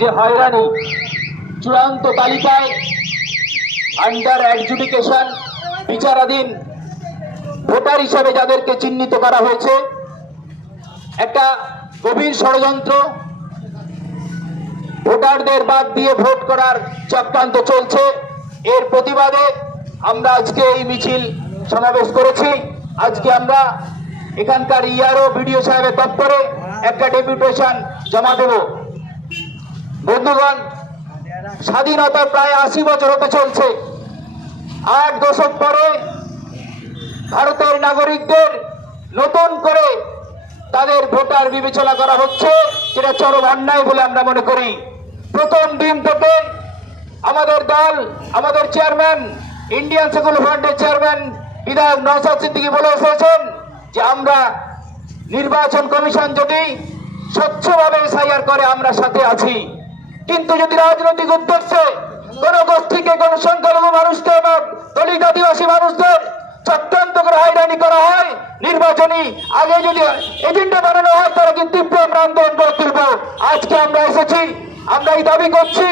যে হয়রানি, চূড়ান্ত তালিকায় আন্ডার অ্যাডজুডিকেশন বিচারাধীন ভোটার হিসেবে যাদেরকে চিহ্নিত করা হয়েছে, একটা গভীর ষড়যন্ত্র, ভোটারদের বাদ দিয়ে ভোট করার চক্রান্ত চলছে। এর প্রতিবাদে আমরা আজকে এই মিছিল সমাবেশ করেছি। আজকে আমরা এখানকার ইআরও বিডিও সাহেবের দপ্তরে একটা ডেপুটেশন জমা দেব। বন্ধুগণ, স্বাধীনতার প্রায় 80 বছর হতে চলছে। 8 দশক পরে ভারতের নাগরিকদের নতুন করে তাদের ভোটার বিবেচনা করা হচ্ছে, যেটা চরম অন্যায় বলে আমরা মনে করি। প্রথম দিন থেকে আমাদের দল, আমাদের চেয়ারম্যান, ইন্ডিয়ান সেকুলার ফ্রন্টের চেয়ারম্যান বিধায়ক নওশাদ সিদ্দিকী বলে এসেছেন যে আমরা নির্বাচন কমিশন যদি স্বচ্ছভাবে এসআইআর করে আমরা সাথে আছি, কিন্তু যদি রাজনৈতিক উদ্দেশ্যে কোন গোষ্ঠীকে, কোন সংখ্যালঘু মানুষকে বা দলিত আদিবাসী মানুষদের চক্রান্ত করে হয়রানি করা হয়, নির্বাচনী আগে যদি এজেন্ডা বানানো হয়, তারা কিন্তু তীব্র আমরা আন্দোলন করে তুলব। আজকে আমরা এসেছি, আমরা এই দাবি করছি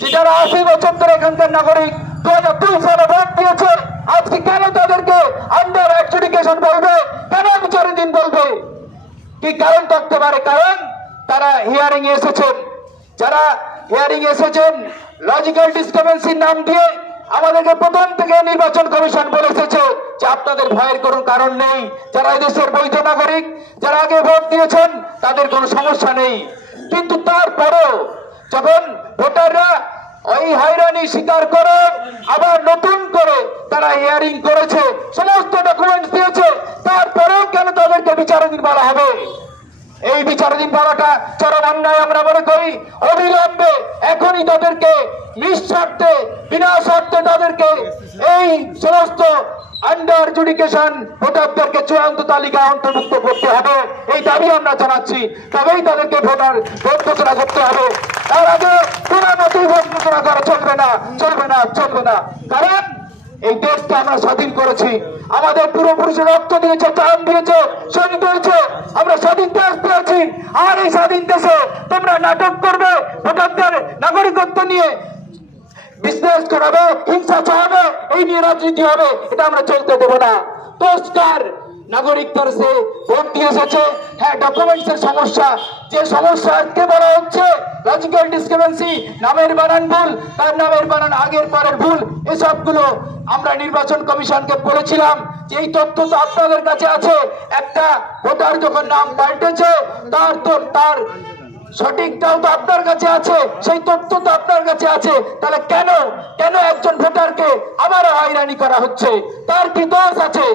যে যারা 80 বছর ধরে এখানকার নাগরিক 2002 সালে ভোট দিয়েছে, আজকে কেন তাদেরকে আন্ডার অ্যাডজুডিকেশন বলবে, কেন বিচারাধীন বলবে? কি কারণ থাকতে পারে? কারণ তারা হিয়ারিং এ এসেছেন। যারা হিয়ারিং এসেছেন লজিক্যাল ডিসক্রিমিনেন্সির নাম দিয়ে আমাদেরকে প্রথম থেকে নির্বাচন কমিশন বলে এসেছে যে আপনাদের ভয়ের কোনো কারণ নেই। যারা এদেশের বৈধ নাগরিক, যারা আগে ভোট দিয়েছেন, তাদের কোনো সমস্যা নেই। কিন্তু তারপরেও যখন ভোটাররা ওই হয়রানি স্বীকার করে আবার নতুন করে তারা হিয়ারিং করেছে, সমস্ত ডকুমেন্টস দিয়েছে, তারপরেও কেন তাদেরকে বিচারাধীন বলা হবে? এই বিচারাধীন বলাটা চরম অন্যায় আমরা মনে করি। অবিলম্বে এখনই তাদেরকে নিঃস্বার্থে, বিনা স্বার্থে তাদেরকে এই সমস্ত আন্ডার জুডিকেশন ভোটারদেরকে চূড়ান্ত তালিকায় অন্তর্ভুক্ত করতে হবে, এই দাবি আমরা জানাচ্ছি। তবেই তাদেরকে ভোট ঘোষণা করতে হবে। তার আগে কোনো মতেই ভোট ঘোষণা করা চলবে না, চলবে না, চলবে না। কারণ এই দেশকে আমরা স্বাধীন করেছি, আমাদের পূর্বপুরুষের রক্ত দিয়েছে, প্রাণ দিয়েছে, শহীদ হয়েছে, আমরা স্বাধীন দেশ পেয়েছি। আর এই স্বাধীন দেশে তোমরা নাটক করবে, ভোটারদের নাগরিকত্ব নিয়ে বিজনেস করাবে, হিংসা চালাবে, এই নিয়ে রাজনীতি হবে, এটা আমরা চলতে দেবো না। পরিষ্কার নাগরিক সে ভোট দিয়ে এসেছে। হ্যাঁ, ডকুমেন্টসের সমস্যা, যে সমস্যা আজকে বলা হচ্ছে লজিক্যাল ডিসক্রিমিনেন্সি, নামের বানান ভুল, তার নামের বানান আগের পরের ভুল, এসবগুলো আমরা নির্বাচন কমিশনকে বলেছিলাম যে এই তথ্য তো আপনাদের কাছে আছে। একটা ভোটার যখন নাম পাল্টেছে, তার সঠিকটাও তো আপনার কাছে আছে, সেই তথ্য তো আপনার কাছে আছে। তাহলে কেন একজন ভোটারকে আবার হয়রানি করা হচ্ছে? তার কি দোষ আছে?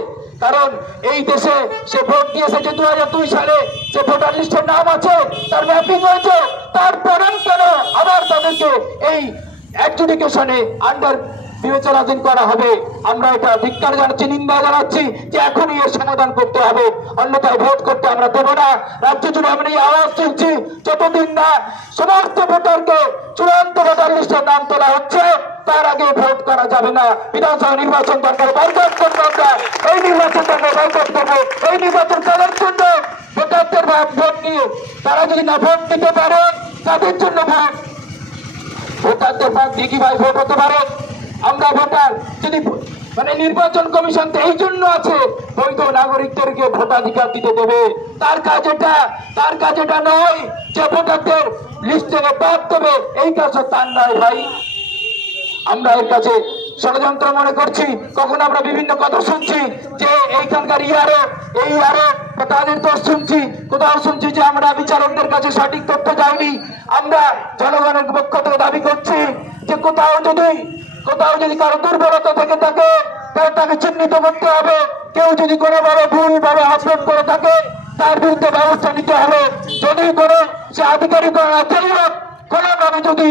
কারণ এই দেশে সে ভোট দিয়েছে যে 2002 সালে, সে ভোটার লিস্টের নাম আছে, তার ম্যাপিং হয়েছে, তারপরেও কেন আবার তাদেরকে এই অ্যাডজুডিকেশনে আন্ডার বিবেচনাধীন করা হবে? আমরা এটা ধিক্কার জানাচ্ছি, নিন্দা জানাচ্ছি যে এখনই এর সমাধান করতে হবে, অন্যথায় ভোট করতে আমরা দেবো না। রাজ্য জুড়ে আমরা এই আওয়াজ তুলছি, যতদিন না সমস্ত ভোটারকে চূড়ান্ত ভোটার লিস্টের নাম তোলা হচ্ছে, তার আগে ভোট করা যাবে না। বিধানসভা নির্বাচন দরকার, বয়কট করবো আমরা, এই নির্বাচন দরকার বয়কট করবো। এই নির্বাচন করার জন্য ভোটারদের ভোট নিয়ে তারা যদি না ভোট দিতে পারে, তাদের জন্য ভোট, ভোটারদের ভোট দিয়ে কি ভাই ভোট হতে পারে? আমরা ভোটার যদি নির্বাচন কমিশন তো এই জন্য আছে বৈধ নাগরিকদেরকে ভোটাধিকার দিতে দেবে। তার কাজ এটা নয় যে ভোটারদের লিস্ট থেকে বাদ দেবে, এই কাজ তার নয় ভাই। আমরা এর কাছে ষড়যন্ত্র মনে করছি। কখন আমরা বিভিন্ন কথা শুনছি যে এইখানকার ইআরও তাদের দোষ শুনছি, কোথাও শুনছি যে আমরা বিচারকদের কাছে সঠিক তথ্য যাইনি। আমরা জনগণের পক্ষ থেকে দাবি করছি যে কোথাও যদি কারো দুর্বলতা থেকে থাকে, তাকে চিহ্নিত করতে হবে। কেউ যদি কোনোভাবে ভুলভাবে আপলোড করে থাকে, তার বিরুদ্ধে ব্যবস্থা নিতে হবে। যদি কোনো সে আধিকারিক কোনোভাবে যদি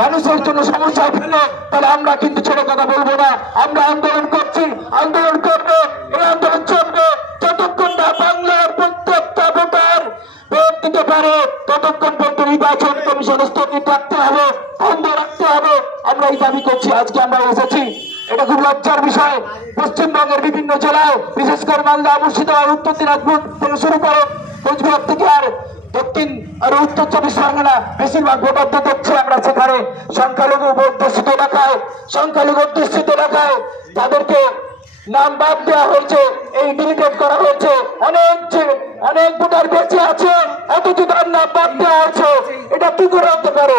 মানুষের জন্য সমস্যায় ফেলে, তাহলে আমরা কিন্তু ছেড়ে কথা বলবো না। আমরা আন্দোলন করছি, আন্দোলন করবো, এই আন্দোলন চলবে যতক্ষণ না বাংলার প্রত্যেকটা ভোটার ভোট দিতে পারে, ততক্ষণ পর্যন্ত নির্বাচন কমিশন স্থগিত রাখতে হবে, বন্ধ রাখতে হবে। আমরা এই দাবি করছি। আজকে আমরা এসেছি, এটা খুব লজ্জার বিষয়। পশ্চিমবঙ্গের বিভিন্ন জেলায়, বিশেষ করে মালদা, মুর্শিদাবাদ, উত্তর দিনাজপুর থেকে শুরু করে কোচবিহার থেকে আর দক্ষিণ আর উত্তর চব্বিশ পরগনা বেশিরভাগ ভোটারদের দেখছি আমরা সেখানে সংখ্যালঘু অধ্যুষিত এলাকায় তাদেরকে নাম বাদ দেওয়া হয়েছে, এই ডিলিটেড করা হয়েছে। অনেক ভোটার বেঁচে আছে, অথচ তার নাম বাদ দেওয়া হয়েছে। এটা কি করে হতে পারে?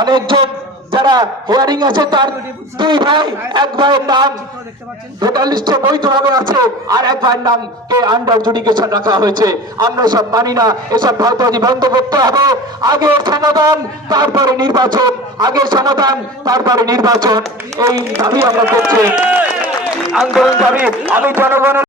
অনেকজন যারা হিয়ারিং আছে তার দুই ভাই, এক ভাইয়ের নাম ভোটার লিস্টে বৈধভাবে আছে, আর এক ভাইয়ের নামকে আন্ডার জুডিকেশন রাখা হয়েছে। আমরা সব মানি না, এসব ভাওতাবাজি বন্ধ করতে হবে। আগে সমাধান তারপরে নির্বাচন, এই দাবি আমরা করছি। আন্দোলন দাবি আমি জনগণের